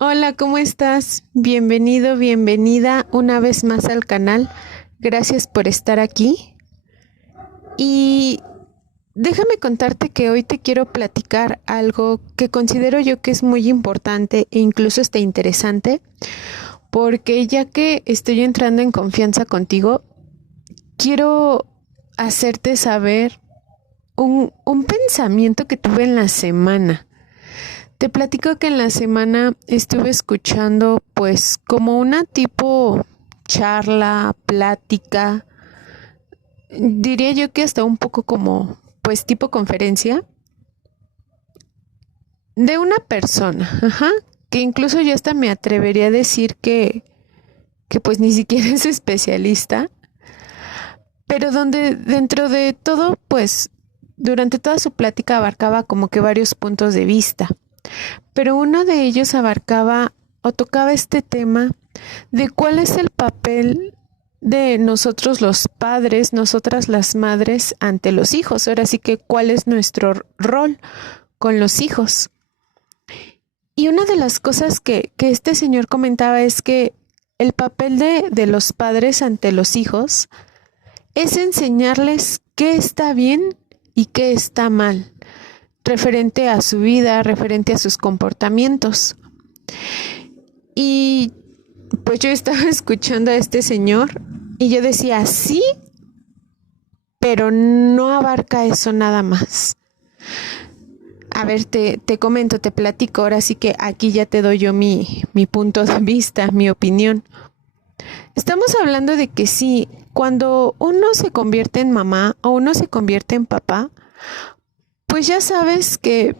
Hola, ¿cómo estás? Bienvenido, bienvenida una vez más al canal. Gracias por estar aquí. Y déjame contarte que hoy te quiero platicar algo que considero yo que es muy importante e incluso está interesante, porque ya que estoy entrando en confianza contigo, quiero hacerte saber un pensamiento que tuve en la semana. Te platico que en la semana estuve escuchando pues como una tipo charla, plática, diría yo que hasta un poco como pues tipo conferencia de una persona, que incluso yo hasta me atrevería a decir que pues ni siquiera es especialista, pero donde dentro de todo pues durante toda su plática abarcaba como que varios puntos de vista. Pero uno de ellos abarcaba o tocaba este tema de cuál es el papel de nosotros los padres, nosotras las madres ante los hijos. Ahora sí que cuál es nuestro rol con los hijos. Y una de las cosas que este señor comentaba es que el papel de los padres ante los hijos es enseñarles qué está bien y qué está mal, referente a su vida, referente a sus comportamientos. Y pues yo estaba escuchando a este señor y yo decía, sí, pero no abarca eso nada más. A ver, te comento, te platico, ahora sí que aquí ya te doy yo mi punto de vista, mi opinión. Estamos hablando de que sí, cuando uno se convierte en mamá o uno se convierte en papá, pues ya sabes que,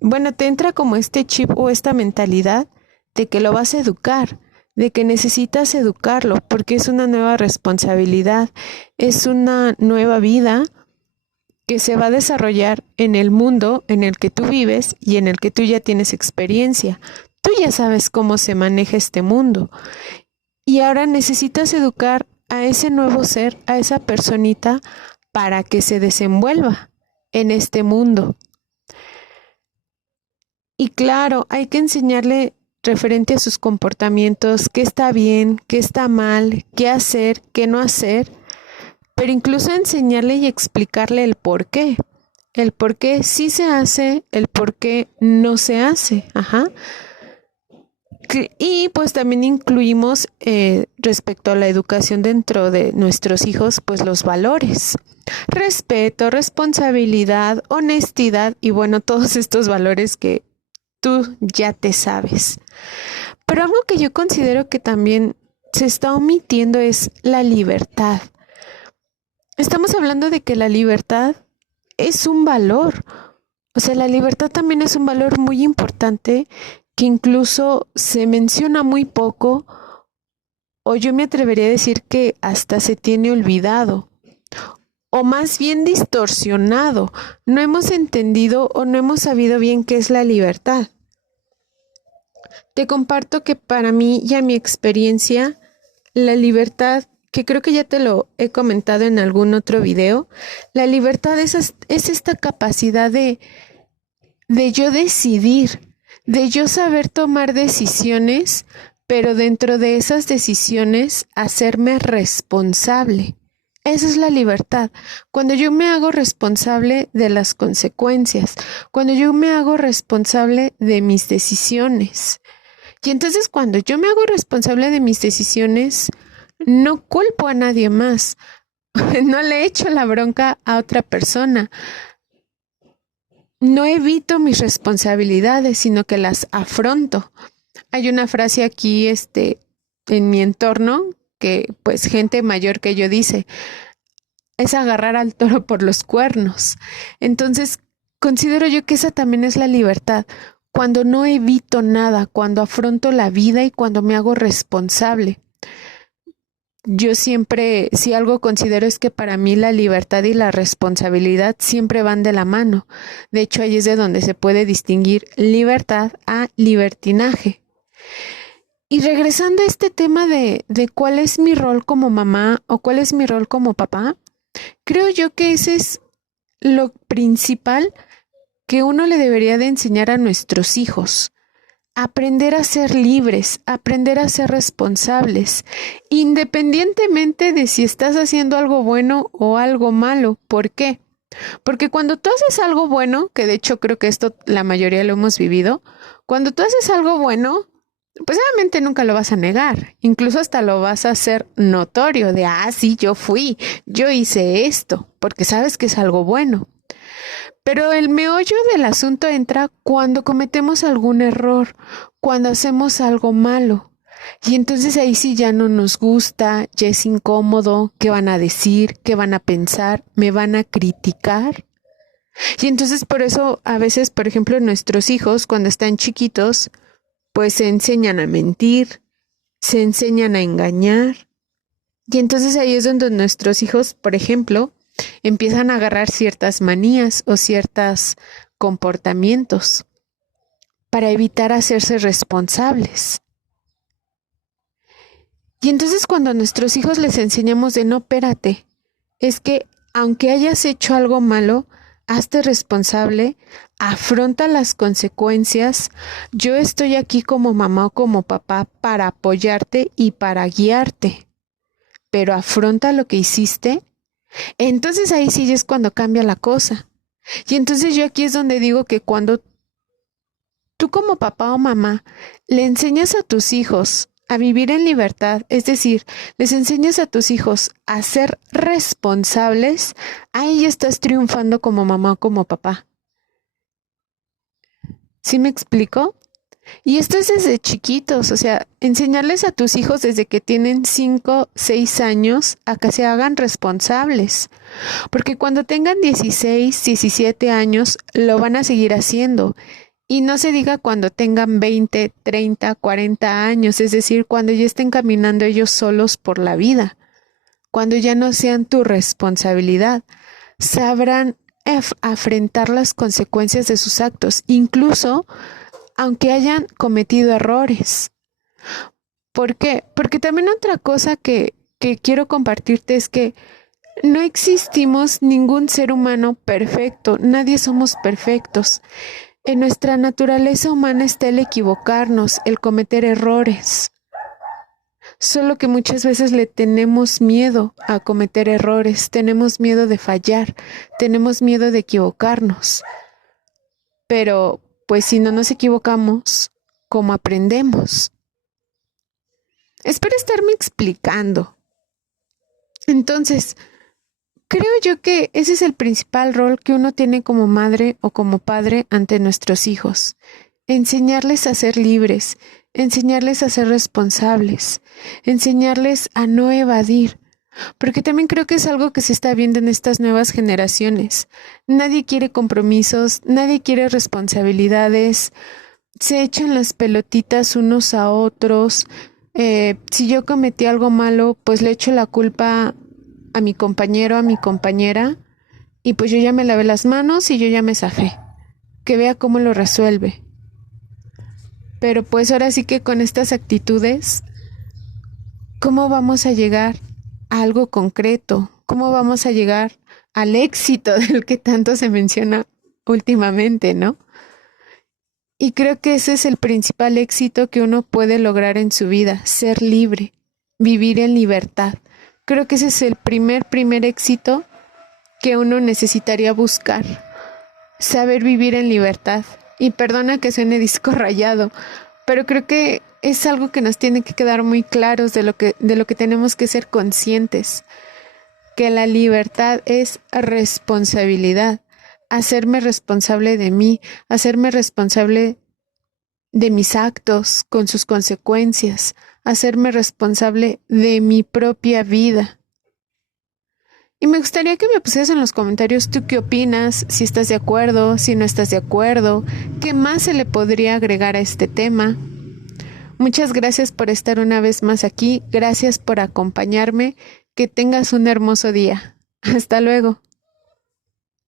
bueno, te entra como este chip o esta mentalidad de que lo vas a educar, de que necesitas educarlo, porque es una nueva responsabilidad, es una nueva vida que se va a desarrollar en el mundo en el que tú vives y en el que tú ya tienes experiencia. Tú ya sabes cómo se maneja este mundo y ahora necesitas educar a ese nuevo ser, a esa personita, para que se desenvuelva en este mundo. Y claro, hay que enseñarle referente a sus comportamientos, qué está bien, qué está mal, qué hacer, qué no hacer, pero incluso enseñarle y explicarle el por qué sí se hace, el por qué no se hace, Y pues también incluimos respecto a la educación dentro de nuestros hijos, pues los valores. Respeto, responsabilidad, honestidad y bueno, todos estos valores que tú ya te sabes. Pero algo que yo considero que también se está omitiendo es la libertad. Estamos hablando de que la libertad es un valor. O sea, la libertad también es un valor muy importante que incluso se menciona muy poco o yo me atrevería a decir que hasta se tiene olvidado o más bien distorsionado. No hemos entendido o no hemos sabido bien qué es la libertad. Te comparto que para mí y a mi experiencia, la libertad, que creo que ya te lo he comentado en algún otro video, la libertad es esta capacidad de yo decidir, de yo saber tomar decisiones, pero dentro de esas decisiones hacerme responsable. Esa es la libertad. Cuando yo me hago responsable de las consecuencias, cuando yo me hago responsable de mis decisiones. Y entonces cuando yo me hago responsable de mis decisiones, no culpo a nadie más, no le echo la bronca a otra persona, no evito mis responsabilidades, sino que las afronto. Hay una frase aquí, en mi entorno, que pues gente mayor que yo dice, es agarrar al toro por los cuernos. Entonces, considero yo que esa también es la libertad, cuando no evito nada, cuando afronto la vida y cuando me hago responsable. Yo siempre, si algo considero es que para mí la libertad y la responsabilidad siempre van de la mano. De hecho, ahí es de donde se puede distinguir libertad a libertinaje. Y regresando a este tema de cuál es mi rol como mamá o cuál es mi rol como papá, creo yo que ese es lo principal que uno le debería de enseñar a nuestros hijos. aprender a ser libres, aprender a ser responsables, independientemente de si estás haciendo algo bueno o algo malo. ¿Por qué? Porque cuando tú haces algo bueno, que de hecho creo que esto la mayoría lo hemos vivido, cuando tú haces algo bueno, pues obviamente nunca lo vas a negar, incluso hasta lo vas a hacer notorio de, sí, yo fui, yo hice esto, porque sabes que es algo bueno. Pero el meollo del asunto entra cuando cometemos algún error, cuando hacemos algo malo. Y entonces ahí sí ya no nos gusta, ya es incómodo, ¿qué van a decir? ¿Qué van a pensar? ¿Me van a criticar? Y entonces por eso a veces, por ejemplo, nuestros hijos cuando están chiquitos, pues se enseñan a mentir, se enseñan a engañar. Y entonces ahí es donde nuestros hijos, por ejemplo, empiezan a agarrar ciertas manías o ciertos comportamientos para evitar hacerse responsables. Y entonces cuando a nuestros hijos les enseñamos de no, espérate, es que aunque hayas hecho algo malo, hazte responsable, afronta las consecuencias. Yo estoy aquí como mamá o como papá para apoyarte y para guiarte, pero afronta lo que hiciste. Entonces ahí sí es cuando cambia la cosa. Y entonces yo aquí es donde digo que cuando tú como papá o mamá le enseñas a tus hijos a vivir en libertad, es decir, les enseñas a tus hijos a ser responsables, ahí ya estás triunfando como mamá o como papá. ¿Sí me explico? Y esto es desde chiquitos, o sea, enseñarles a tus hijos desde que tienen 5, 6 años a que se hagan responsables. Porque cuando tengan 16, 17 años, lo van a seguir haciendo. Y no se diga cuando tengan 20, 30, 40 años, es decir, cuando ya estén caminando ellos solos por la vida, cuando ya no sean tu responsabilidad, sabrán afrontar las consecuencias de sus actos, incluso aunque hayan cometido errores. ¿Por qué? Porque también otra cosa que quiero compartirte es que no existimos ningún ser humano perfecto, nadie somos perfectos. En nuestra naturaleza humana está el equivocarnos, el cometer errores. Solo que muchas veces le tenemos miedo a cometer errores, tenemos miedo de fallar, tenemos miedo de equivocarnos. Pero, pues si no nos equivocamos, ¿cómo aprendemos? Espero estarme explicando. Entonces, creo yo que ese es el principal rol que uno tiene como madre o como padre ante nuestros hijos. Enseñarles a ser libres, enseñarles a ser responsables, enseñarles a no evadir. Porque también creo que es algo que se está viendo en estas nuevas generaciones. Nadie quiere compromisos, nadie quiere responsabilidades, se echan las pelotitas unos a otros. Si yo cometí algo malo, pues le echo la culpa a mi compañero, a mi compañera, y pues yo ya me lavé las manos y yo ya me zafé. Que vea cómo lo resuelve. Pero pues ahora sí que con estas actitudes, ¿cómo vamos a llegar a algo concreto? ¿Cómo vamos a llegar al éxito del que tanto se menciona últimamente, ¿no? Y creo que ese es el principal éxito que uno puede lograr en su vida, ser libre, vivir en libertad. Creo que ese es el primer éxito que uno necesitaría buscar, saber vivir en libertad. Y perdona que suene disco rayado, pero creo que es algo que nos tiene que quedar muy claros de lo que tenemos que ser conscientes, que la libertad es responsabilidad, hacerme responsable de mí, hacerme responsable de mis actos con sus consecuencias, hacerme responsable de mi propia vida. Y me gustaría que me pusieras en los comentarios tú qué opinas, si estás de acuerdo, si no estás de acuerdo, qué más se le podría agregar a este tema. Muchas gracias por estar una vez más aquí, gracias por acompañarme, que tengas un hermoso día. Hasta luego.